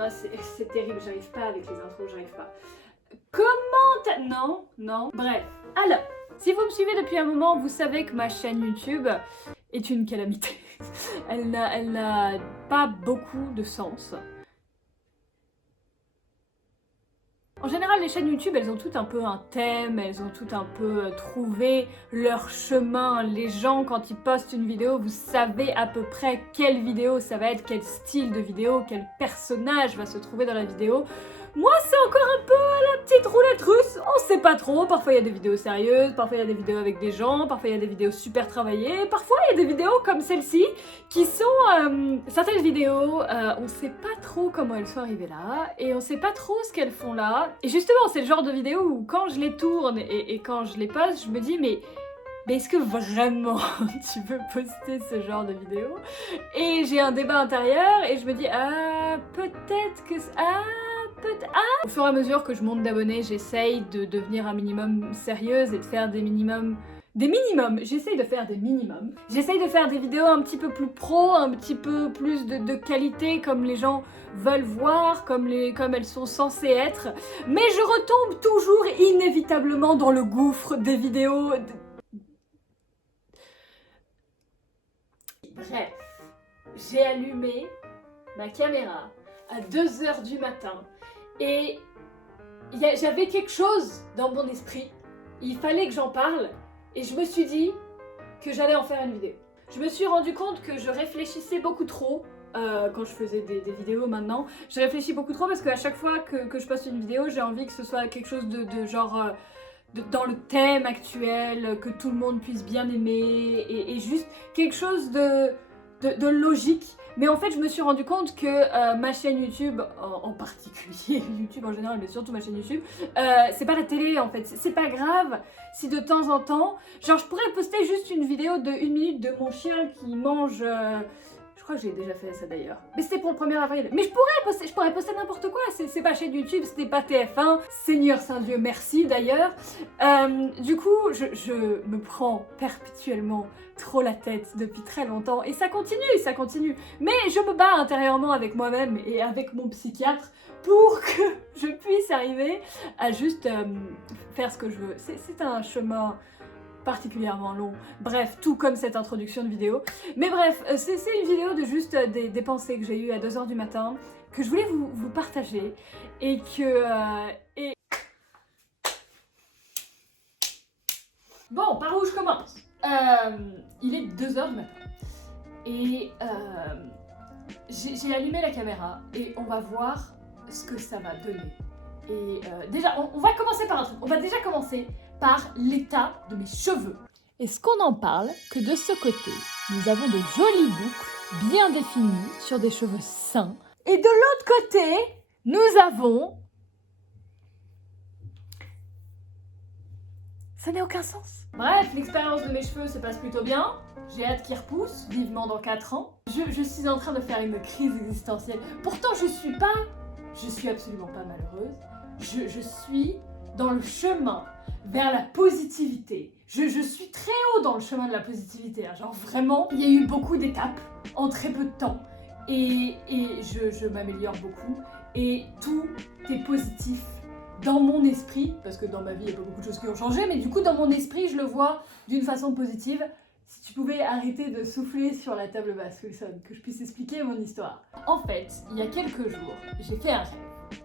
non, c'est terrible, j'arrive pas avec les intros, j'arrive pas. Comment Non. Bref, alors, si vous me suivez depuis un moment, vous savez que ma chaîne YouTube est une calamité. Elle n'a pas beaucoup de sens. En général, les chaînes YouTube, elles ont toutes un peu un thème, elles ont toutes un peu trouvé leur chemin. Les gens, quand ils postent une vidéo, vous savez à peu près quelle vidéo ça va être, quel style de vidéo, quel personnage va se trouver dans la vidéo. Moi, c'est encore un peu la petite roulette russe, on sait pas trop. Parfois, il y a des vidéos sérieuses, parfois, il y a des vidéos avec des gens, parfois, il y a des vidéos super travaillées, parfois, il y a des vidéos comme celle-ci qui sont... certaines vidéos, on sait pas trop comment elles sont arrivées là, et on sait pas trop ce qu'elles font là. Et justement, c'est le genre de vidéo où quand je les tourne et quand je les poste, je me dis, mais est-ce que vraiment tu veux poster ce genre de vidéo? Et j'ai un débat intérieur et je me dis, peut-être que... Au fur et à mesure que je monte d'abonnés, j'essaye de devenir un minimum sérieuse et de faire des minimums. J'essaye de faire des minimums. J'essaye de faire des vidéos un petit peu plus pro, un petit peu plus de qualité, comme les gens veulent voir, comme elles sont censées être. Mais je retombe toujours inévitablement dans le gouffre des vidéos... Bref, j'ai allumé ma caméra à 2h du matin et j'avais quelque chose dans mon esprit. Il fallait que j'en parle et je me suis dit que j'allais en faire une vidéo. Je me suis rendu compte que je réfléchissais beaucoup trop quand je faisais des vidéos maintenant. Je réfléchis beaucoup trop parce qu'à chaque fois que je poste une vidéo, j'ai envie que ce soit quelque chose de genre... dans le thème actuel, que tout le monde puisse bien aimer, et juste quelque chose de logique. Mais en fait, je me suis rendu compte que ma chaîne YouTube, en particulier YouTube en général, mais surtout ma chaîne YouTube, c'est pas la télé en fait. C'est pas grave si de temps en temps, genre je pourrais poster juste une vidéo de 1 minute de mon chien qui mange... Je crois que j'ai déjà fait ça d'ailleurs. Mais c'était pour le 1er avril. Mais je pourrais poster n'importe quoi. C'est pas chaîne YouTube, c'était pas TF1. Seigneur Saint-Dieu, merci d'ailleurs. Du coup, je me prends perpétuellement trop la tête depuis très longtemps. Et ça continue. Mais je me bats intérieurement avec moi-même et avec mon psychiatre pour que je puisse arriver à juste faire ce que je veux. C'est un chemin particulièrement long. Bref, tout comme cette introduction de vidéo. Mais bref, c'est une vidéo de juste des pensées que j'ai eues à 2h du matin, que je voulais vous partager, et que... Bon, par où je commence? Il est 2h du matin. Et j'ai allumé la caméra, et on va voir ce que ça va donner. Et déjà, on va commencer par un truc. On va déjà commencer par l'état de mes cheveux. Est-ce qu'on en parle que de ce côté, nous avons de jolies boucles bien définies sur des cheveux sains. Et de l'autre côté, nous avons... Ça n'a aucun sens. Bref, l'expérience de mes cheveux se passe plutôt bien. J'ai hâte qu'ils repoussent, vivement dans 4 ans. Je suis en train de faire une crise existentielle. Pourtant, je suis absolument pas malheureuse. Je suis dans le chemin vers la positivité. Je suis très haut dans le chemin de la positivité. Hein. Genre vraiment, il y a eu beaucoup d'étapes en très peu de temps. Et je m'améliore beaucoup. Et tout est positif dans mon esprit. Parce que dans ma vie, il n'y a pas beaucoup de choses qui ont changé. Mais du coup, dans mon esprit, je le vois d'une façon positive. Si tu pouvais arrêter de souffler sur la table basse, Wilson, que je puisse expliquer mon histoire. En fait, il y a quelques jours, j'ai fait un rêve.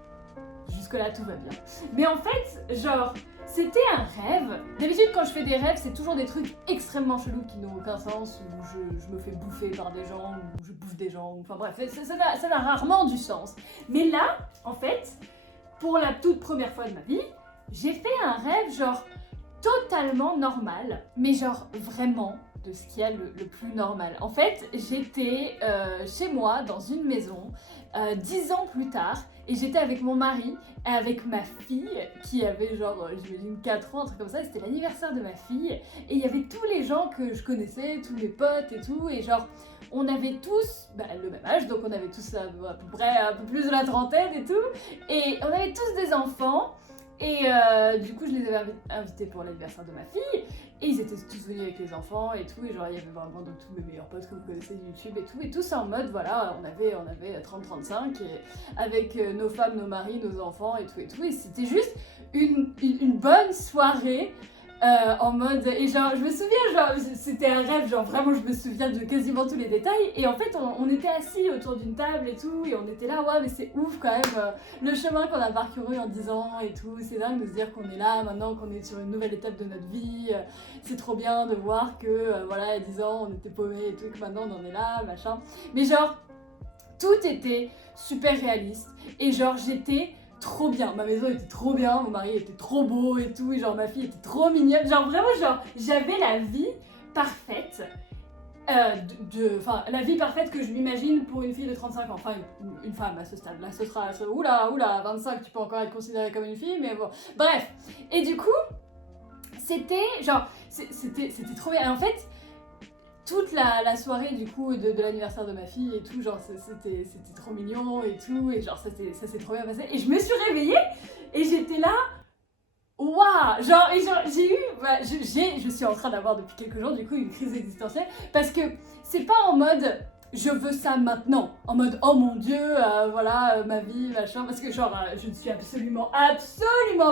Jusque-là, tout va bien. Mais en fait, genre, c'était un rêve. D'habitude, quand je fais des rêves, c'est toujours des trucs extrêmement chelous qui n'ont aucun sens, où je me fais bouffer par des gens, où je bouffe des gens, enfin bref, ça n'a rarement du sens. Mais là, en fait, pour la toute première fois de ma vie, j'ai fait un rêve, genre, totalement normal, mais genre, vraiment de ce qu'il y a le plus normal. En fait, j'étais chez moi, dans une maison, 10 ans plus tard, et j'étais avec mon mari, et avec ma fille, qui avait genre, j'imagine 4 ans, un truc comme ça, c'était l'anniversaire de ma fille, et il y avait tous les gens que je connaissais, tous mes potes et tout, et genre, on avait tous le même âge, donc on avait tous à peu près un peu plus de la trentaine et tout, et on avait tous des enfants, Et du coup, je les avais invités pour l'anniversaire de ma fille. Et ils étaient tous venus avec les enfants et tout. Et genre, il y avait vraiment de tous mes meilleurs potes que vous connaissez de YouTube et tout. Et tout ça en mode, voilà, on avait 30-35 avec nos femmes, nos maris, nos enfants et tout et tout. Et c'était juste une bonne soirée. En mode, et genre je me souviens, genre c'était un rêve, genre vraiment je me souviens de quasiment tous les détails. Et en fait on était assis autour d'une table et tout, et on était là, ouais mais c'est ouf quand même, le chemin qu'on a parcouru en 10 ans et tout, c'est dingue de se dire qu'on est là maintenant, qu'on est sur une nouvelle étape de notre vie, c'est trop bien de voir que voilà, il y a 10 ans on était paumés et tout, que maintenant on en est là, machin. Mais genre tout était super réaliste, et genre j'étais trop bien, ma maison était trop bien, mon mari était trop beau et tout, et genre ma fille était trop mignonne, genre vraiment genre j'avais la vie parfaite, enfin la vie parfaite que je m'imagine pour une fille de 35 ans, enfin une femme à ce stade, là ce sera, oula, 25 tu peux encore être considérée comme une fille, mais bon, bref, et du coup c'était genre, c'était trop bien, et en fait toute la soirée du coup de l'anniversaire de ma fille et tout, genre c'était trop mignon et tout, et genre ça s'est trop bien passé, et je me suis réveillée et j'étais là, waouh, genre j'ai eu, je suis en train d'avoir depuis quelques jours du coup une crise existentielle, parce que c'est pas en mode je veux ça maintenant, en mode oh mon dieu, voilà ma vie, machin, parce que genre je ne suis absolument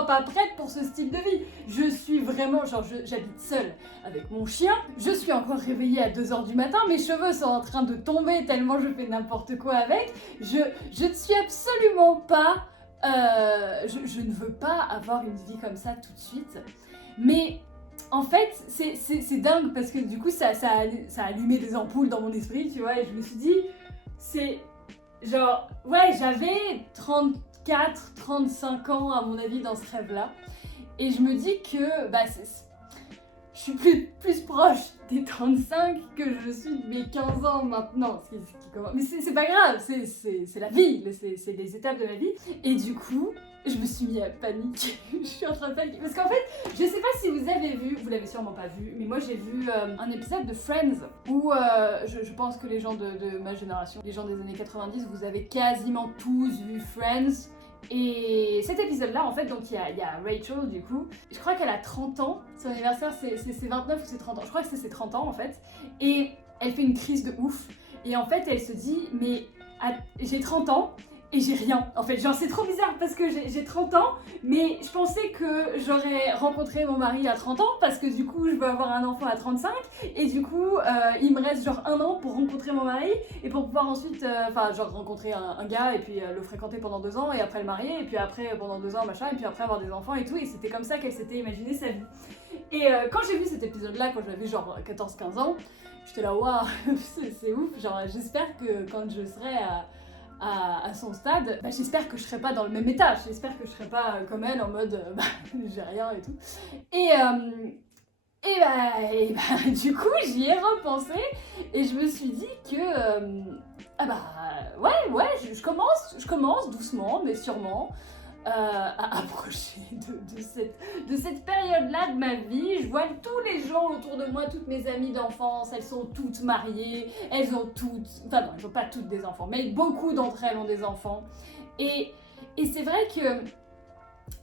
pas prête pour ce style de vie. Je suis vraiment, genre j'habite seule avec mon chien, je suis encore réveillée à 2h du matin, mes cheveux sont en train de tomber tellement je fais n'importe quoi avec, je ne suis absolument pas, je ne veux pas avoir une vie comme ça tout de suite, mais en fait, c'est dingue parce que du coup, ça a allumé des ampoules dans mon esprit, tu vois, et je me suis dit, c'est genre, ouais, j'avais 34-35 ans à mon avis dans ce rêve-là, et je me dis que, bah, je suis plus proche des 35 que je suis de mes 15 ans maintenant, mais c'est pas grave, c'est la vie, c'est les étapes de la vie, et du coup, je me suis mis à paniquer, je suis en train de paniquer, parce qu'en fait, je sais pas si vous avez vu, vous l'avez sûrement pas vu, mais moi j'ai vu un épisode de Friends, où je pense que les gens de ma génération, les gens des années 90, vous avez quasiment tous vu Friends, et cet épisode-là, en fait, donc il y a Rachel, du coup, je crois qu'elle a 30 ans, son anniversaire c'est 29 ou c'est 30 ans, je crois que c'est ses 30 ans en fait, et elle fait une crise de ouf, et en fait elle se dit, mais j'ai 30 ans, et j'ai rien, en fait, genre c'est trop bizarre parce que j'ai 30 ans, mais je pensais que j'aurais rencontré mon mari à 30 ans, parce que du coup je veux avoir un enfant à 35, et du coup il me reste genre 1 an pour rencontrer mon mari, et pour pouvoir ensuite, enfin genre rencontrer un gars, et puis le fréquenter pendant 2 ans, et après le marier, et puis après pendant 2 ans machin, et puis après avoir des enfants et tout, et c'était comme ça qu'elle s'était imaginé sa vie. Et quand j'ai vu cet épisode-là, quand j'avais genre 14-15 ans, j'étais là, waouh, c'est ouf, genre j'espère que quand je serai à son stade, bah, j'espère que je serai pas dans le même état, j'espère que je serai pas comme elle en mode bah, j'ai rien et tout. Et bah, du coup j'y ai repensé et je me suis dit que ah bah ouais je commence doucement mais sûrement à approcher de cette période-là de ma vie. Je vois tous les gens autour de moi, toutes mes amies d'enfance, elles sont toutes mariées, elles ont toutes, enfin non, elles n'ont pas toutes des enfants, mais beaucoup d'entre elles ont des enfants. Et c'est vrai que...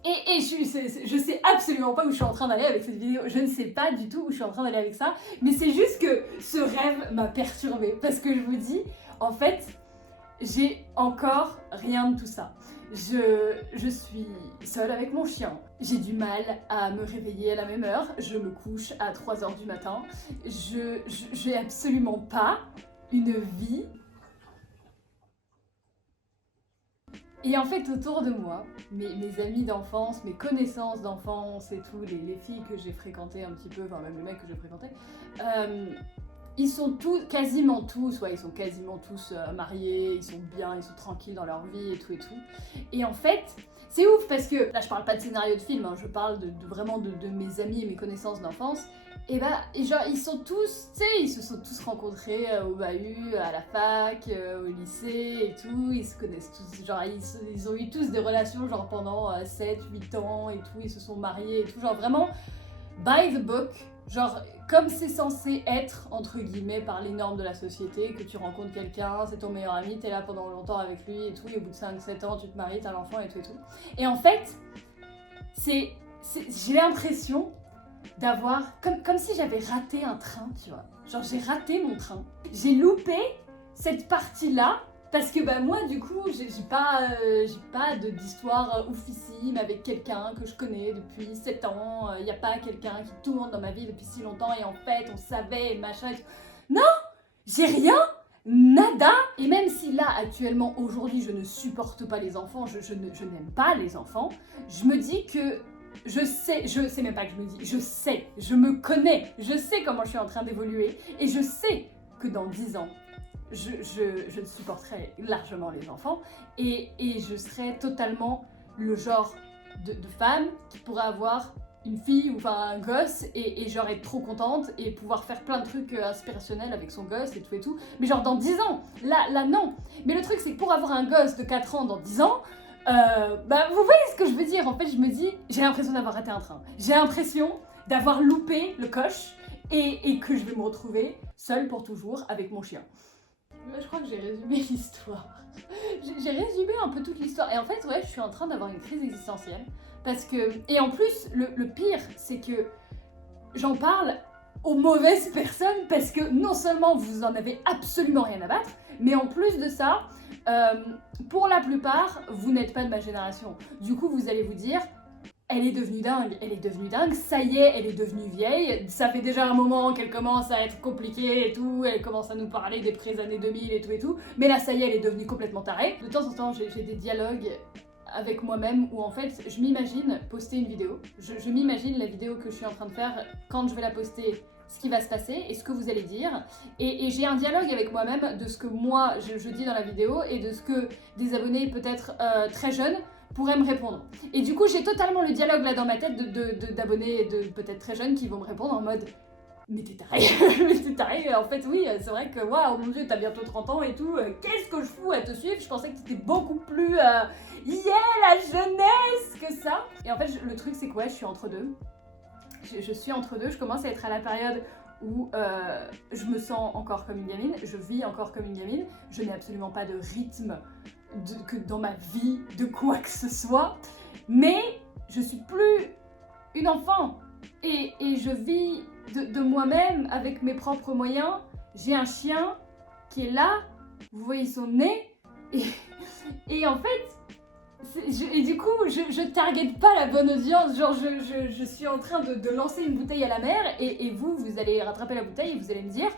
Et je sais absolument pas où je suis en train d'aller avec cette vidéo, je ne sais pas du tout où je suis en train d'aller avec ça, mais c'est juste que ce rêve m'a perturbée, parce que je vous dis, en fait, j'ai encore rien de tout ça. Je suis seule avec mon chien. J'ai du mal à me réveiller à la même heure. Je me couche à 3h du matin. J'ai absolument pas une vie. Et en fait, autour de moi, mes amis d'enfance, mes connaissances d'enfance et tout, les filles que j'ai fréquentées un petit peu, enfin même les mecs que j'ai fréquentés, ils sont tous, quasiment tous, ouais, ils sont quasiment tous mariés, ils sont bien, ils sont tranquilles dans leur vie et tout et tout. Et en fait, c'est ouf parce que, là je parle pas de scénario de film, hein, je parle vraiment de mes amis et mes connaissances d'enfance. Et bah, genre, ils sont tous, tu sais, ils se sont tous rencontrés au bahut, à la fac, au lycée et tout, ils se connaissent tous, genre, ils ont eu tous des relations, genre, pendant 7-8 ans et tout, ils se sont mariés et tout, genre, vraiment, by the book, genre, comme c'est censé être, entre guillemets, par les normes de la société, que tu rencontres quelqu'un, c'est ton meilleur ami, t'es là pendant longtemps avec lui et tout, et au bout de 5-7 ans, tu te maries, t'as l'enfant et tout et tout. Et en fait, j'ai l'impression d'avoir, comme si j'avais raté un train, tu vois. Genre j'ai raté mon train. J'ai loupé cette partie-là parce que bah moi du coup j'ai pas d'histoire oufissime avec quelqu'un que je connais depuis 7 ans. Y a pas quelqu'un qui tourne dans ma vie depuis si longtemps et en fait on savait machin et tout. Non, j'ai rien. Nada. Et même si là, actuellement, aujourd'hui, je ne supporte pas les enfants, je n'aime pas les enfants, je me dis que je sais même pas que je me dis, je me connais, je sais comment je suis en train d'évoluer et je sais que dans 10 ans, je ne supporterai largement les enfants et je serai totalement le genre de femme qui pourrait avoir une fille ou enfin un gosse et genre être trop contente et pouvoir faire plein de trucs inspirationnels avec son gosse et tout, mais genre dans 10 ans, là non. Mais le truc c'est que pour avoir un gosse de 4 ans dans 10 ans, bah vous voyez ce que je veux dire, en fait je me dis, j'ai l'impression d'avoir raté un train, j'ai l'impression d'avoir loupé le coche et que je vais me retrouver seule pour toujours avec mon chien. Je crois que j'ai résumé l'histoire. J'ai résumé un peu toute l'histoire et en fait ouais je suis en train d'avoir une crise existentielle. Parce que, et en plus, le pire, c'est que j'en parle aux mauvaises personnes parce que non seulement vous en avez absolument rien à battre, mais en plus de ça, pour la plupart, vous n'êtes pas de ma génération. Du coup, vous allez vous dire, elle est devenue dingue, ça y est, elle est devenue vieille, ça fait déjà un moment qu'elle commence à être compliquée et tout, elle commence à nous parler des pré-années 2000 et tout, mais là, ça y est, elle est devenue complètement tarée. De temps en temps, j'ai des dialogues avec moi-même où en fait je m'imagine poster une vidéo, je m'imagine la vidéo que je suis en train de faire quand je vais la poster, ce qui va se passer et ce que vous allez dire et j'ai un dialogue avec moi-même de ce que moi je dis dans la vidéo et de ce que des abonnés peut-être très jeunes pourraient me répondre. Et du coup j'ai totalement le dialogue là dans ma tête d'abonnés de peut-être très jeunes qui vont me répondre en mode mais t'es taré, mais t'es taré, en fait oui, c'est vrai que waouh mon dieu t'as bientôt 30 ans et tout, qu'est-ce que je fous à te suivre, je pensais que t'étais beaucoup plus la jeunesse que ça. Et en fait le truc c'est que ouais je suis entre deux, je suis entre deux, je commence à être à la période où je me sens encore comme une gamine, je vis encore comme une gamine, je n'ai absolument pas de rythme que dans ma vie de quoi que ce soit, mais je suis plus une enfant et je vis de moi-même avec mes propres moyens. J'ai un chien qui est là, vous voyez son nez et en fait et du coup je target pas la bonne audience, genre je suis en train de lancer une bouteille à la mer et vous allez rattraper la bouteille et vous allez me dire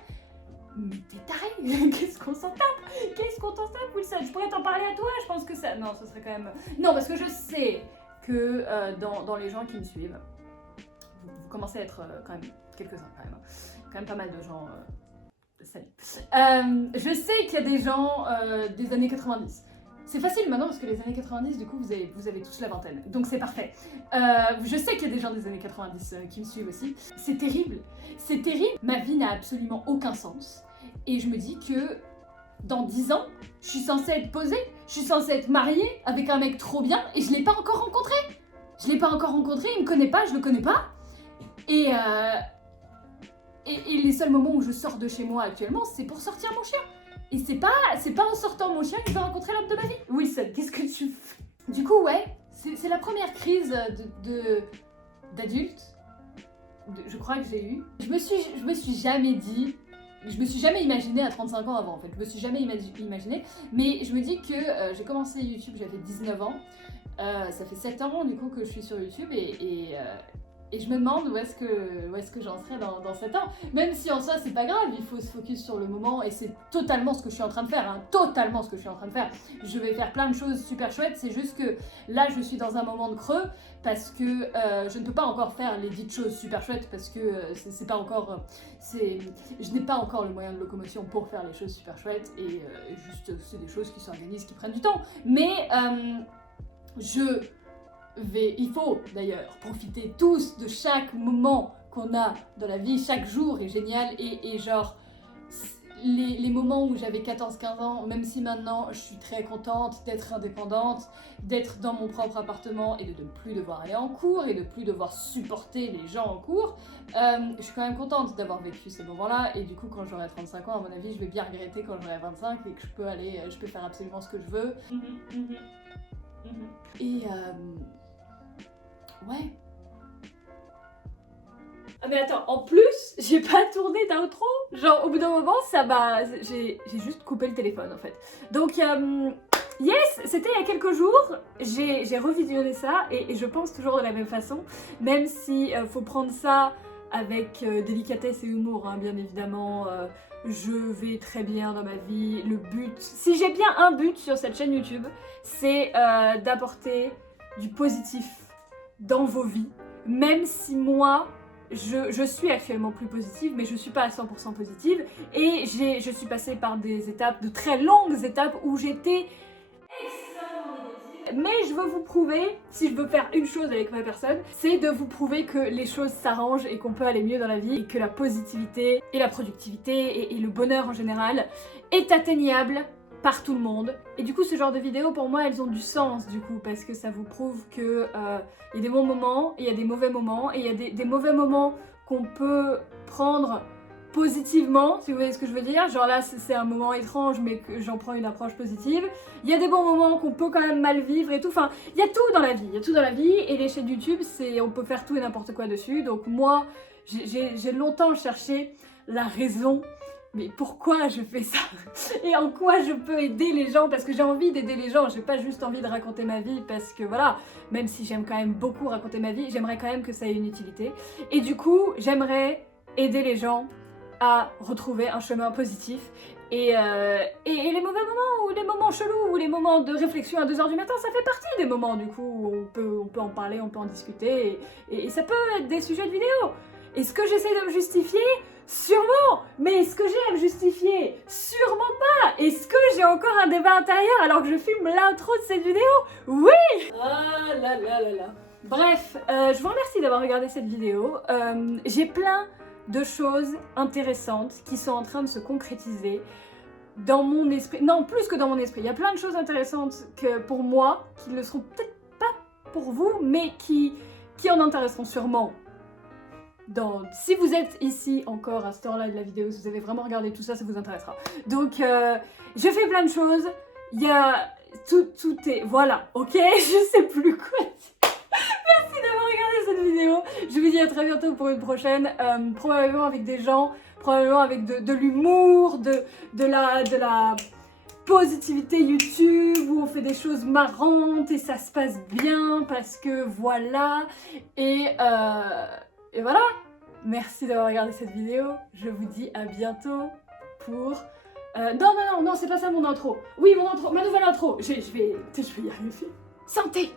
mais t'es taré, qu'est-ce qu'on s'en tape Wilson, je pourrais t'en parler à toi, je pense que ça, non ce serait quand même, non parce que je sais que dans les gens qui me suivent, vous commencez à être quand même quelques-uns quand même pas mal de gens, salut. Je sais qu'il y a des gens des années 90. C'est facile maintenant parce que les années 90, du coup, vous avez tous la vingtaine. Donc c'est parfait. Je sais qu'il y a des gens des années 90 qui me suivent aussi. C'est terrible. C'est terrible. Ma vie n'a absolument aucun sens. Et je me dis que dans 10 ans, je suis censée être posée. Je suis censée être mariée avec un mec trop bien et je l'ai pas encore rencontré. Il me connaît pas, je le connais pas. Et les seuls moments où je sors de chez moi actuellement, c'est pour sortir mon chien. Et c'est pas en sortant mon chien que je vais rencontrer l'homme de ma vie. Wilson, qu'est-ce que tu fais? Du coup, ouais, c'est la première crise d'adulte, je crois que j'ai eu. Je me suis jamais dit, je me suis jamais imaginé à 35 ans avant en fait. Je me suis jamais imaginé, mais je me dis que j'ai commencé YouTube, j'avais 19 ans. Ça fait 7 ans du coup que je suis sur YouTube et je me demande où est-ce que j'en serai dans 7 ans. Même si en soi c'est pas grave, il faut se focus sur le moment et c'est totalement ce que je suis en train de faire, hein, totalement ce que je suis en train de faire. Je vais faire plein de choses super chouettes, c'est juste que là je suis dans un moment de creux parce que je ne peux pas encore faire les dites choses super chouettes parce que c'est pas encore, je n'ai pas encore le moyen de locomotion pour faire les choses super chouettes et juste c'est des choses qui s'organisent, qui prennent du temps. Mais il faut d'ailleurs profiter tous de chaque moment qu'on a dans la vie, chaque jour est génial et genre les moments où j'avais 14-15 ans, même si maintenant je suis très contente d'être indépendante, d'être dans mon propre appartement et de ne plus devoir aller en cours et de ne plus devoir supporter les gens en cours, je suis quand même contente d'avoir vécu ces moments-là et du coup quand j'aurai 35 ans, à mon avis, je vais bien regretter quand j'aurai 25 et que je peux faire absolument ce que je veux. Et Ouais. Ah mais attends, en plus, j'ai pas tourné d'outro. Genre, au bout d'un moment, ça m'a... J'ai juste coupé le téléphone, en fait. Donc, yes, c'était il y a quelques jours. J'ai revisionné ça et je pense toujours de la même façon. Même si faut prendre ça avec délicatesse et humour, hein, bien évidemment. Je vais très bien dans ma vie. Le but, si j'ai bien un but sur cette chaîne YouTube, c'est d'apporter du positif dans vos vies. Même si moi... Je suis actuellement plus positive, mais je suis pas à 100% positive. Et je suis passée par des étapes, de très longues étapes, où j'étais extrêmement négative. Mais je veux vous prouver, si je veux faire une chose avec ma personne, c'est de vous prouver que les choses s'arrangent et qu'on peut aller mieux dans la vie, et que la positivité, et la productivité, et le bonheur en général, est atteignable par tout le monde. Et du coup, ce genre de vidéos, pour moi, elles ont du sens, du coup, parce que ça vous prouve que y a des bons moments, et il y a des mauvais moments, et il y a des mauvais moments qu'on peut prendre positivement, si vous voyez ce que je veux dire. Genre là, c'est un moment étrange, mais que j'en prends une approche positive. Il y a des bons moments qu'on peut quand même mal vivre et tout. Enfin, il y a tout dans la vie, il y a tout dans la vie, et les chaînes YouTube, on peut faire tout et n'importe quoi dessus. Donc moi, j'ai longtemps cherché la raison. Mais pourquoi je fais ça? Et en quoi je peux aider les gens? Parce que j'ai envie d'aider les gens, j'ai pas juste envie de raconter ma vie parce que voilà, même si j'aime quand même beaucoup raconter ma vie, j'aimerais quand même que ça ait une utilité. Et du coup, j'aimerais aider les gens à retrouver un chemin positif. Et les mauvais moments, ou les moments chelous, ou les moments de réflexion à 2h du matin, ça fait partie des moments du coup où on peut en parler, on peut en discuter, et ça peut être des sujets de vidéo. Est-ce que j'essaie de me justifier? Sûrement! Mais est-ce que j'ai à me justifier? Sûrement pas! Est-ce que j'ai encore un débat intérieur alors que je filme l'intro de cette vidéo? Oui! Ah là là là là. Bref, je vous remercie d'avoir regardé cette vidéo. J'ai plein de choses intéressantes qui sont en train de se concrétiser dans mon esprit. Non, plus que dans mon esprit. Il y a plein de choses intéressantes que pour moi, qui ne le seront peut-être pas pour vous, mais qui en intéresseront sûrement. Si vous êtes ici encore à ce temps-là de la vidéo, si vous avez vraiment regardé tout ça, ça vous intéressera. Donc, je fais plein de choses. Il y a... Tout est... Voilà, ok? Je sais plus quoi dire. Merci d'avoir regardé cette vidéo. Je vous dis à très bientôt pour une prochaine. Probablement avec des gens, probablement avec de l'humour, de la positivité YouTube, où on fait des choses marrantes et ça se passe bien parce que voilà. Et voilà. Merci d'avoir regardé cette vidéo. Je vous dis à bientôt pour... Non, c'est pas ça mon intro. Oui, mon intro, ma nouvelle intro. Je vais y arriver. Santé!